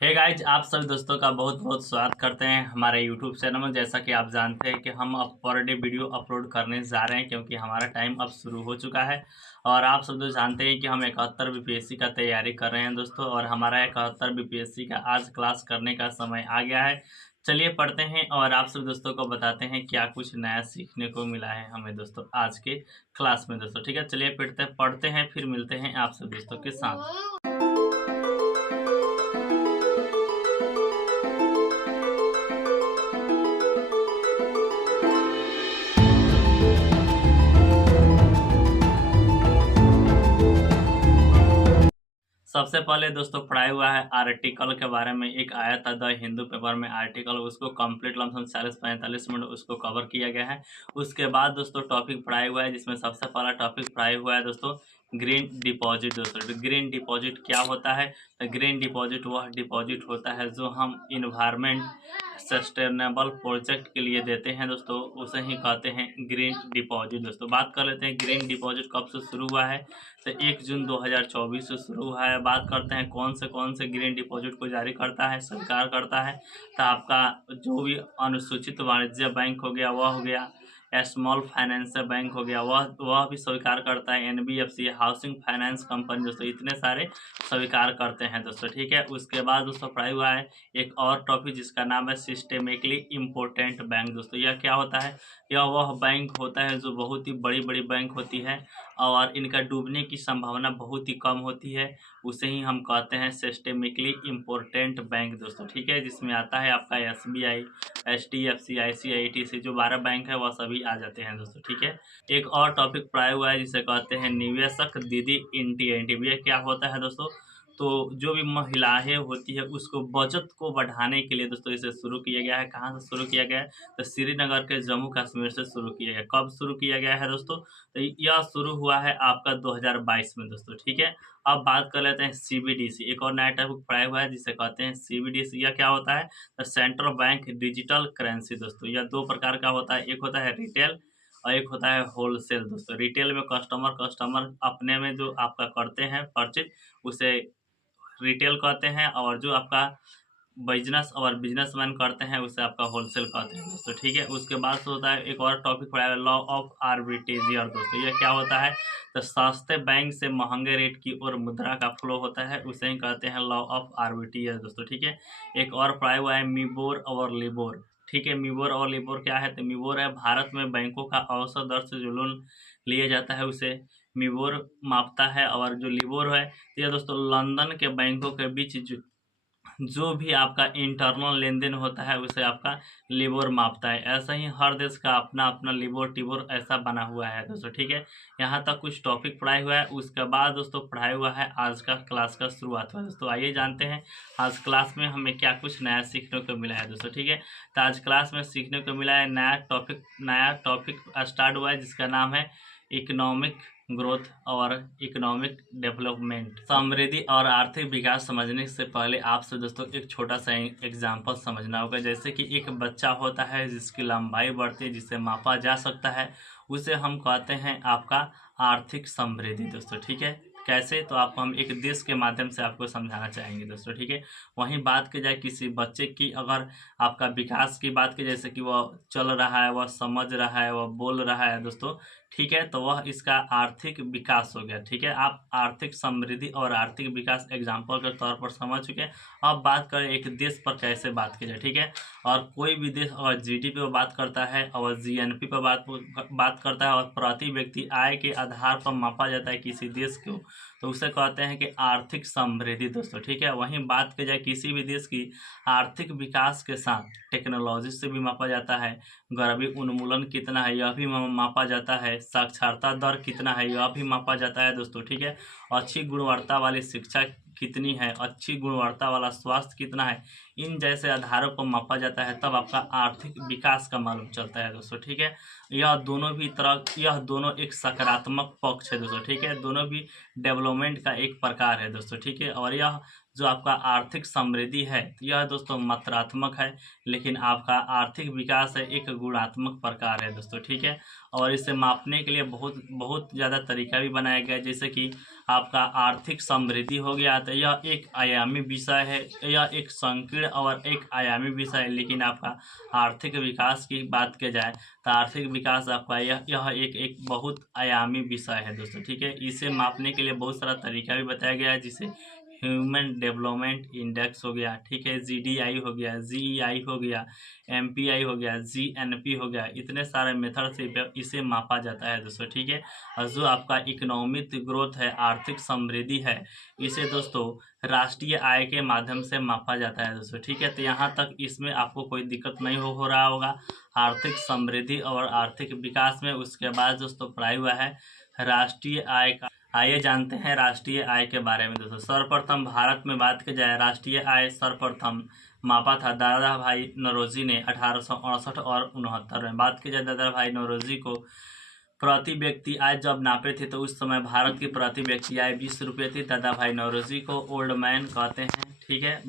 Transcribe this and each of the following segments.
Hey guys, आप सभी दोस्तों का बहुत बहुत स्वागत करते हैं हमारे यूट्यूब चैनल में। जैसा कि आप जानते हैं कि हम अब पर डे वीडियो अपलोड करने जा रहे हैं, क्योंकि हमारा टाइम अब शुरू हो चुका है। और आप सब तो जानते हैं कि हम 71 बीपीएससी का तैयारी कर रहे हैं दोस्तों, और हमारा 71 बीपीएससी का आज क्लास करने का समय आ गया है। चलिए पढ़ते हैं और आप सभी दोस्तों को बताते हैं क्या कुछ नया सीखने को मिला है हमें दोस्तों आज के क्लास में दोस्तों। ठीक है, चलिए पढ़ते हैं, फिर मिलते हैं आप सभी दोस्तों के साथ। सबसे पहले दोस्तों पढ़ाई हुआ है आर्टिकल के बारे में। एक आया था द हिंदू पेपर में आर्टिकल, उसको कंप्लीट लमसम 40-45 मिनट उसको कवर किया गया है। उसके बाद दोस्तों टॉपिक पढ़ाई हुआ है, जिसमें सबसे पहला टॉपिक पढ़ाई हुआ है दोस्तों ग्रीन डिपॉजिट। दोस्तों ग्रीन डिपॉजिट क्या होता है? तो ग्रीन डिपॉजिट वह डिपॉजिट होता है जो हम इन्वायरमेंट सस्टेनेबल प्रोजेक्ट के लिए देते हैं दोस्तों, उसे ही कहते हैं ग्रीन डिपॉजिट। दोस्तों बात कर लेते हैं ग्रीन डिपॉजिट कब से शुरू हुआ है। तो 1 जून 2024 से शुरू हुआ है। बात करते हैं कौन से ग्रीन डिपॉजिट को जारी करता है, सरकार करता है। तो आपका जो भी अनुसूचित वाणिज्य बैंक हो गया वह हो गया, स्मॉल फाइनेंस बैंक हो गया वह भी स्वीकार करता है। एनबीएफसी हाउसिंग फाइनेंस कंपनी दोस्तों, इतने सारे स्वीकार करते हैं दोस्तों। ठीक है, उसके बाद दोस्तों पढ़ाई हुआ है एक और टॉपिक जिसका नाम है सिस्टेमिकली इम्पोर्टेंट बैंक। दोस्तों यह क्या होता है? यह वह बैंक होता है जो बहुत ही बड़ी बड़ी बैंक होती है और इनका डूबने की संभावना बहुत ही कम होती है, उसे ही हम कहते हैं सिस्टेमिकली इम्पोर्टेंट बैंक दोस्तों। ठीक है, जिसमें आता है आपका एसबीआई, एचडीएफसी, आईसीआईटीसी, जो 12 बैंक है वह सभी आ जाते हैं दोस्तों। ठीक है, एक और टॉपिक पढ़ाया हुआ है जिसे कहते हैं निवेशक दीदी इंसेंटिव। ये क्या होता है दोस्तों? तो जो भी महिलाएं होती है उसको बचत को बढ़ाने के लिए दोस्तों इसे शुरू किया गया है। कहाँ से शुरू किया गया है? तो श्रीनगर के जम्मू कश्मीर से शुरू किया गया। कब शुरू किया गया है दोस्तों? तो यह शुरू हुआ है आपका 2022 में दोस्तों। ठीक है, अब बात कर लेते हैं सीबीडीसी। एक और नया टॉपिक पढ़ाया हुआ है जिसे कहते हैं सीबीडीसी। यह क्या होता है? तो सेंट्रल बैंक डिजिटल करेंसी दोस्तों। यह दो प्रकार का होता है, एक होता है रिटेल और एक होता है होलसेल दोस्तों। रिटेल में कस्टमर अपने में जो आपका करते हैं परचेज, उसे रिटेल कहते हैं, और जो आपका बिजनेसमैन करते हैं उसे आपका होलसेल कहते हैं दोस्तों। ठीक है, उसके बाद से होता है एक और टॉपिक पढ़ा है लॉ ऑफ आर्बिट्रेजियर दोस्तों। ये क्या होता है? तो सस्ते बैंक से महंगे रेट की ओर मुद्रा का फ्लो होता है, उसे ही कहते हैं लॉ ऑफ आर्बिट्रेजियर दोस्तों। ठीक है, एक और पढ़ाया हुआ है मिबोर और लिबोर। ठीक है, मिबोर और लिबोर क्या है? तो मिबोर है भारत में बैंकों का औसत दर से जो लोन लिया जाता है उसे मिबोर मापता है, और जो लिबोर है तो ये दोस्तों लंदन के बैंकों के बीच जो भी आपका इंटरनल लेन देन होता है उसे आपका लिबोर मापता है। ऐसा ही हर देश का अपना अपना लिबोर टिबोर ऐसा बना हुआ है दोस्तों। ठीक है, यहाँ तक कुछ टॉपिक पढ़ाई हुआ है। उसके बाद दोस्तों पढ़ाई हुआ है आज का क्लास का शुरुआत हुआ है दोस्तों। आइए जानते हैं आज क्लास में हमें क्या कुछ नया सीखने को मिला है दोस्तों। ठीक है, तो आज क्लास में सीखने को मिला है नया टॉपिक स्टार्ट हुआ है जिसका नाम है इकोनॉमिक ग्रोथ और इकोनॉमिक डेवलपमेंट। समृद्धि और आर्थिक विकास समझने से पहले आपसे दोस्तों एक छोटा सा एग्जांपल समझना होगा। जैसे कि एक बच्चा होता है जिसकी लंबाई बढ़ती है, जिसे मापा जा सकता है, उसे हम कहते हैं आपका आर्थिक समृद्धि दोस्तों। ठीक है, कैसे? तो आपको हम एक देश के माध्यम से आपको समझाना चाहेंगे दोस्तों। ठीक है, वहीं बात की जाए किसी बच्चे की, अगर आपका विकास की बात की, जैसे कि वह चल रहा है, वह समझ रहा है, वह बोल रहा है दोस्तों, ठीक है, तो वह इसका आर्थिक विकास हो गया। ठीक है, आप आर्थिक समृद्धि और आर्थिक विकास एग्जाम्पल के तौर पर समझ चुके हैं। अब बात करें एक देश पर कैसे बात की जाए। ठीक है, और कोई भी देश अगर जीडीपी पर बात करता है और जीएनपी पर बात करता है और प्रति व्यक्ति आय के आधार पर मापा जाता है किसी देश को, तो उसे कहते हैं कि आर्थिक समृद्धि दोस्तों। ठीक है, वहीं बात की जाए किसी भी देश की आर्थिक विकास के साथ टेक्नोलॉजी से भी मापा जाता है, गरीबी उन्मूलन कितना है यह भी मापा जाता है, साक्षरता दर कितना है यह भी मापा जाता है दोस्तों। ठीक है, अच्छी गुणवत्ता वाली शिक्षा कितनी है, अच्छी गुणवत्ता वाला स्वास्थ्य कितना है, इन जैसे आधारों पर मापा जाता है, तब आपका आर्थिक विकास का मालूम चलता है दोस्तों। ठीक है, यह दोनों एक सकारात्मक पक्ष है दोस्तों। ठीक है, दोनों भी डेवलपमेंट का एक प्रकार है दोस्तों। ठीक है, और यह जो आपका आर्थिक समृद्धि है यह दोस्तों मात्रात्मक है, लेकिन आपका आर्थिक विकास है एक गुणात्मक प्रकार है दोस्तों, ठीक है। और इसे मापने के लिए बहुत बहुत ज़्यादा तरीका भी बनाया गया है, जैसे कि आपका आर्थिक समृद्धि हो गया तो यह एक आयामी विषय है, यह एक संकीर्ण और एक आयामी विषय है। लेकिन आपका आर्थिक विकास की बात की जाए तो आर्थिक विकास आपका यह एक बहुत आयामी विषय है दोस्तों, ठीक है। इसे मापने के लिए बहुत सारा तरीका भी बताया गया है, जिसे ह्यूमन डेवलपमेंट इंडेक्स हो गया, ठीक है, GDI हो गया, GEI हो गया, MPI हो गया, GNP हो गया। इतने सारे मेथड से इसे मापा जाता है दोस्तों, ठीक है। और जो आपका इकोनॉमिक ग्रोथ है, आर्थिक समृद्धि है, इसे दोस्तों राष्ट्रीय आय के माध्यम से मापा जाता है दोस्तों, ठीक है। तो यहाँ तक इसमें आपको कोई दिक्कत नहीं हो रहा होगा आर्थिक समृद्धि और आर्थिक विकास में। उसके बाद दोस्तों पढ़ाई हुआ है राष्ट्रीय आय का। आइए जानते हैं राष्ट्रीय आय के बारे में दोस्तों। सर्वप्रथम भारत में बात की जाए, राष्ट्रीय आय सर्वप्रथम मापा था दादा भाई नौरोजी ने 1868 और 69 में। बात की जाए दादा भाई नौरोजी को प्रति व्यक्ति आय जब नापे थे तो उस समय भारत की प्रति व्यक्ति आय 20 रुपये थी। दादा भाई नौरोजी को ओल्ड मैन कहते हैं, ठीक है।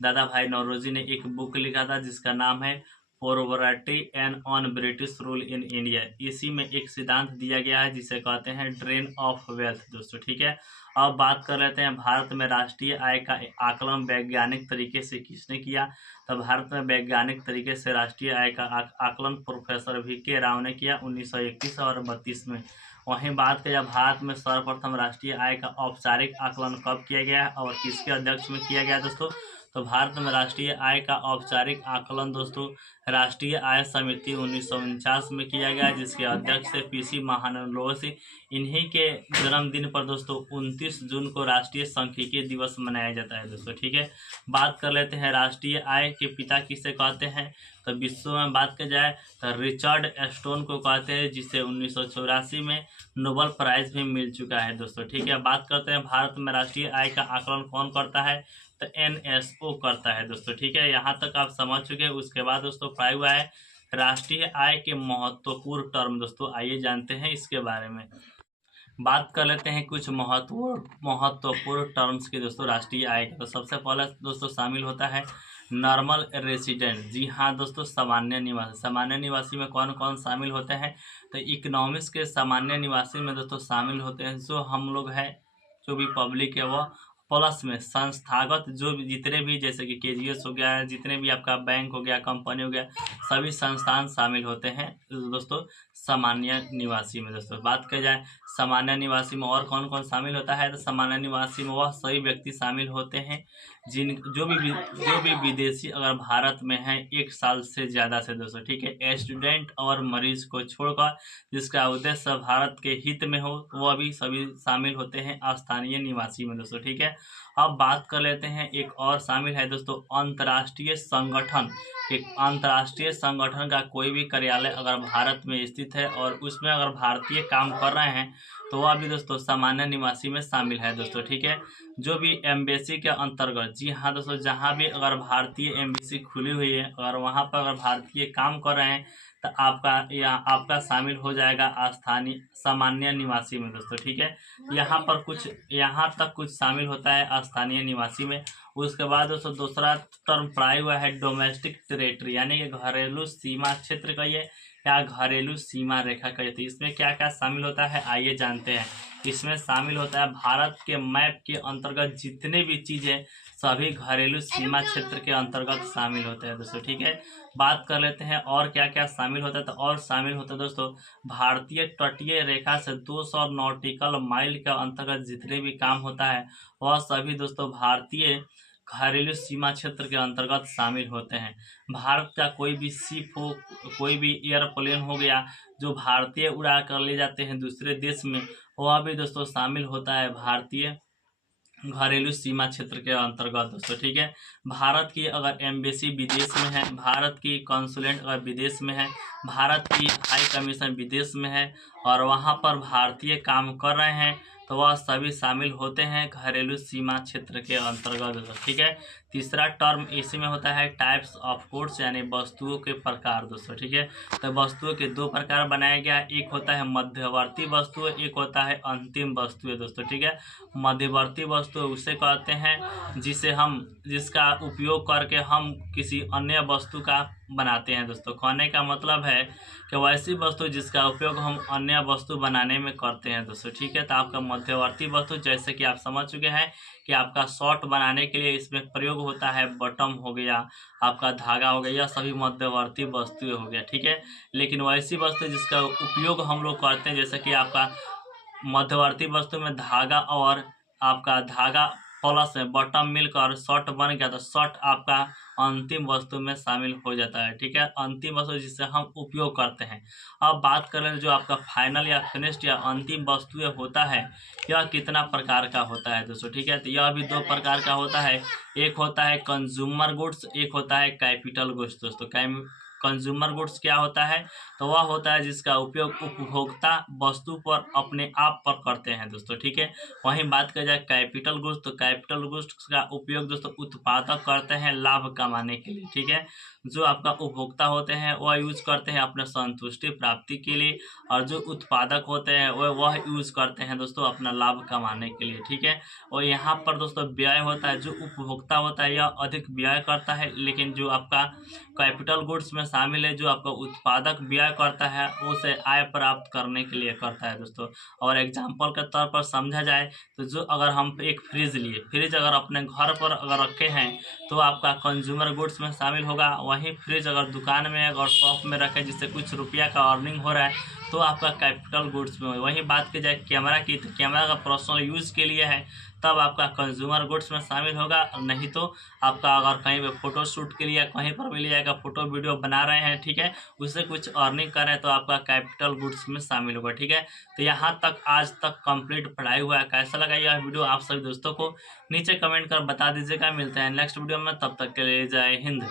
दादा भाई नौरोजी ने एक बुक लिखा था जिसका नाम है poverty and on British rule in India. इसी में एक सिद्धांत दिया गया है जिसे कहते हैं ड्रेन ऑफ वेल्थ दोस्तों, ठीक है। अब बात कर लेते हैं भारत में राष्ट्रीय आय का आकलन वैज्ञानिक तरीके से किसने किया। तो भारत में वैज्ञानिक तरीके से राष्ट्रीय आय का आकलन प्रोफेसर VK राव ने किया 1931 और 32 में। वहीं बात किया भारत में सर्वप्रथम राष्ट्रीय आय का औपचारिक आकलन कब किया गया और किसके अध्यक्ष में किया गया दोस्तों। तो भारत में राष्ट्रीय आय का औपचारिक आकलन दोस्तों राष्ट्रीय आय समिति 1949 में किया गया, जिसके अध्यक्ष PC महानंदलोसी। इन्हीं के जन्मदिन पर दोस्तों 29 जून को राष्ट्रीय सांख्यिकी दिवस मनाया जाता है दोस्तों, ठीक है। बात कर लेते हैं राष्ट्रीय आय के पिता किसे कहते हैं। तो विश्व में बात की जाए तो रिचर्ड स्टोन को कहते हैं, जिसे 1984 में नोबेल प्राइज भी मिल चुका है दोस्तों, ठीक है। बात करते हैं भारत में राष्ट्रीय आय का आकलन कौन करता है। तो NSO करता है दोस्तों, ठीक है। यहाँ तक आप समझ चुके हैं। उसके बाद दोस्तों पढ़ाई हुआ है राष्ट्रीय आय के महत्वपूर्ण टर्म दोस्तों, आइए जानते हैं इसके बारे में। बात कर लेते हैं कुछ महत्वपूर्ण टर्म्स की दोस्तों राष्ट्रीय आय का। तो सबसे पहले दोस्तों शामिल होता है नॉर्मल रेसिडेंट। जी हाँ दोस्तों, सामान्य निवासी। सामान्य निवासी में कौन कौन शामिल होते हैं। तो इकोनॉमिक्स के सामान्य निवासी में दोस्तों शामिल होते हैं जो हम लोग हैं, जो भी पब्लिक है वह, प्लस में संस्थागत जो भी जितने भी जैसे कि KGS हो गया, जितने भी आपका बैंक हो गया, कंपनी हो गया, सभी संस्थान शामिल होते हैं दोस्तों सामान्य निवासी में। दोस्तों बात की जाए सामान्य निवासी में और कौन कौन शामिल होता है। तो सामान्य निवासी में वह सभी व्यक्ति शामिल होते हैं जो भी विदेशी अगर भारत में है 1 साल से ज़्यादा से दोस्तों, ठीक है। स्टूडेंट और मरीज को छोड़कर जिसका उद्देश्य भारत के हित में हो वह भी सभी शामिल होते हैं स्थानीय निवासी में दोस्तों, ठीक है। अब बात कर लेते हैं एक और शामिल है दोस्तों अंतर्राष्ट्रीय संगठन। एक अंतर्राष्ट्रीय संगठन का कोई भी कार्यालय अगर भारत में स्थित है और उसमें अगर भारतीय काम कर रहे हैं तो वह भी दोस्तों सामान्य निवासी में शामिल है दोस्तों, ठीक है। जो भी एम्बेसी के अंतर्गत, जी हाँ दोस्तों, जहाँ भी अगर भारतीय एम्बेसी खुली हुई है और वहाँ पर अगर भारतीय काम कर रहे हैं तो आपका शामिल हो जाएगा स्थानीय सामान्य निवासी में दोस्तों, ठीक है। यहाँ तक कुछ शामिल होता है स्थानीय निवासी में। उसके बाद दोस्तों दूसरा टर्म पढ़ाई हुआ है डोमेस्टिक टेरेटरी, यानी कि घरेलू सीमा क्षेत्र का ये या घरेलू सीमा रेखा का। तो इसमें क्या क्या शामिल होता है आइए जानते हैं। इसमें शामिल होता है भारत के मैप के अंतर्गत जितने भी चीज़ें सभी घरेलू सीमा क्षेत्र के अंतर्गत शामिल होते हैं दोस्तों, ठीक है। बात कर लेते हैं और क्या क्या शामिल होता है। तो और शामिल होता है दोस्तों भारतीय तटीय रेखा से 200 नॉटिकल माइल के अंतर्गत जितने भी काम होता है वह सभी दोस्तों भारतीय घरेलू सीमा क्षेत्र के अंतर्गत शामिल होते हैं। भारत का कोई भी शिप हो, कोई भी एयरप्लेन हो गया जो भारतीय उड़ा कर ले जाते हैं दूसरे देश में, वह भी दोस्तों शामिल होता है भारतीय घरेलू सीमा क्षेत्र के अंतर्गत दोस्तों, ठीक है। भारत की अगर एम्बेसी विदेश में है, भारत की कॉन्सुलेट अगर विदेश में है, भारत की हाई कमीशन विदेश में है और वहाँ पर भारतीय काम कर रहे हैं तो वह सभी शामिल होते हैं घरेलू सीमा क्षेत्र के अंतर्गत दोस्तों, ठीक है। तीसरा टर्म इसी में होता है टाइप्स ऑफ गुड्स, यानी वस्तुओं के प्रकार दोस्तों, ठीक है। तो वस्तुओं के दो प्रकार बनाया गया, एक होता है मध्यवर्ती वस्तुएं, एक होता है अंतिम वस्तुएं दोस्तों, ठीक है। मध्यवर्ती वस्तु उसे कहते हैं जिसका उपयोग करके हम किसी अन्य वस्तु का बनाते हैं दोस्तों। कहने का मतलब है कि वैसी वस्तु जिसका उपयोग हम अन्य वस्तु बनाने में करते हैं दोस्तों, ठीक है। तो आपका मध्यवर्ती वस्तु, जैसे कि आप समझ चुके हैं कि आपका शॉर्ट बनाने के लिए इसमें प्रयोग होता है, बटन हो गया, आपका धागा हो गया, यह सभी मध्यवर्ती वस्तुएं हो गया, ठीक है। लेकिन वैसी वस्तु जिसका उपयोग हम लोग करते हैं, जैसे कि आपका मध्यवर्ती वस्तु में धागा और आपका धागा प्लस में बटन मिलकर शॉर्ट बन गया, तो शॉर्ट आपका अंतिम वस्तु में शामिल हो जाता है, ठीक है। अंतिम वस्तु जिससे हम उपयोग करते हैं। अब बात करें जो आपका फाइनल या फिनिश्ड या अंतिम वस्तुएं होता है, यह कितना प्रकार का होता है दोस्तों, ठीक है। तो यह भी दो प्रकार का होता है, एक होता है कंज्यूमर गुड्स, एक होता है कैपिटल गुड्स दोस्तों। कंज्यूमर गुड्स क्या होता है, तो वह होता है जिसका उपयोग उपभोक्ता वस्तु पर अपने आप पर करते हैं दोस्तों, ठीक है। वहीं बात की जाए कैपिटल गुड्स, तो कैपिटल गुड्स का उपयोग दोस्तों उत्पादक करते हैं लाभ कमाने के लिए, ठीक है। जो आपका उपभोक्ता होते हैं वह यूज करते हैं अपने संतुष्टि प्राप्ति के लिए, और जो उत्पादक होते हैं वह यूज करते हैं दोस्तों अपना लाभ कमाने के लिए, ठीक है। और यहाँ पर दोस्तों व्यय होता है, जो उपभोक्ता होता है यह अधिक व्यय करता है, लेकिन जो आपका कैपिटल गुड्स में शामिल है, जो आपका उत्पादक व्यय करता है उसे आय प्राप्त करने के लिए करता है दोस्तों। और एग्जाम्पल के तौर पर समझा जाए तो जो अगर हम एक फ्रिज लिए, फ्रिज अगर अपने घर पर अगर रखे हैं तो आपका कंज्यूमर गुड्स में शामिल होगा। वहीं फ्रिज अगर दुकान में अगर शॉप में रखे जिससे कुछ रुपया का अर्निंग हो रहा है तो आपका कैपिटल गुड्स में हो। वहीं बात की जाए कैमरा की, तो कैमरा का पर्सनल यूज़ के लिए है तब आपका कंज्यूमर गुड्स में शामिल होगा, नहीं तो आपका अगर कहीं पे फोटो शूट के लिए कहीं पर भी ले जाएगा, फोटो वीडियो बना रहे हैं, ठीक है, उससे कुछ अर्निंग कर रहे हैं तो आपका कैपिटल गुड्स में शामिल होगा, ठीक है। तो यहाँ तक आज तक कंप्लीट पढ़ाई हुआ है। कैसा लगा यह वीडियो आप सभी दोस्तों को नीचे कमेंट कर बता दीजिएगा। मिलते हैं नेक्स्ट वीडियो में, तब तक के लिए जय हिंद।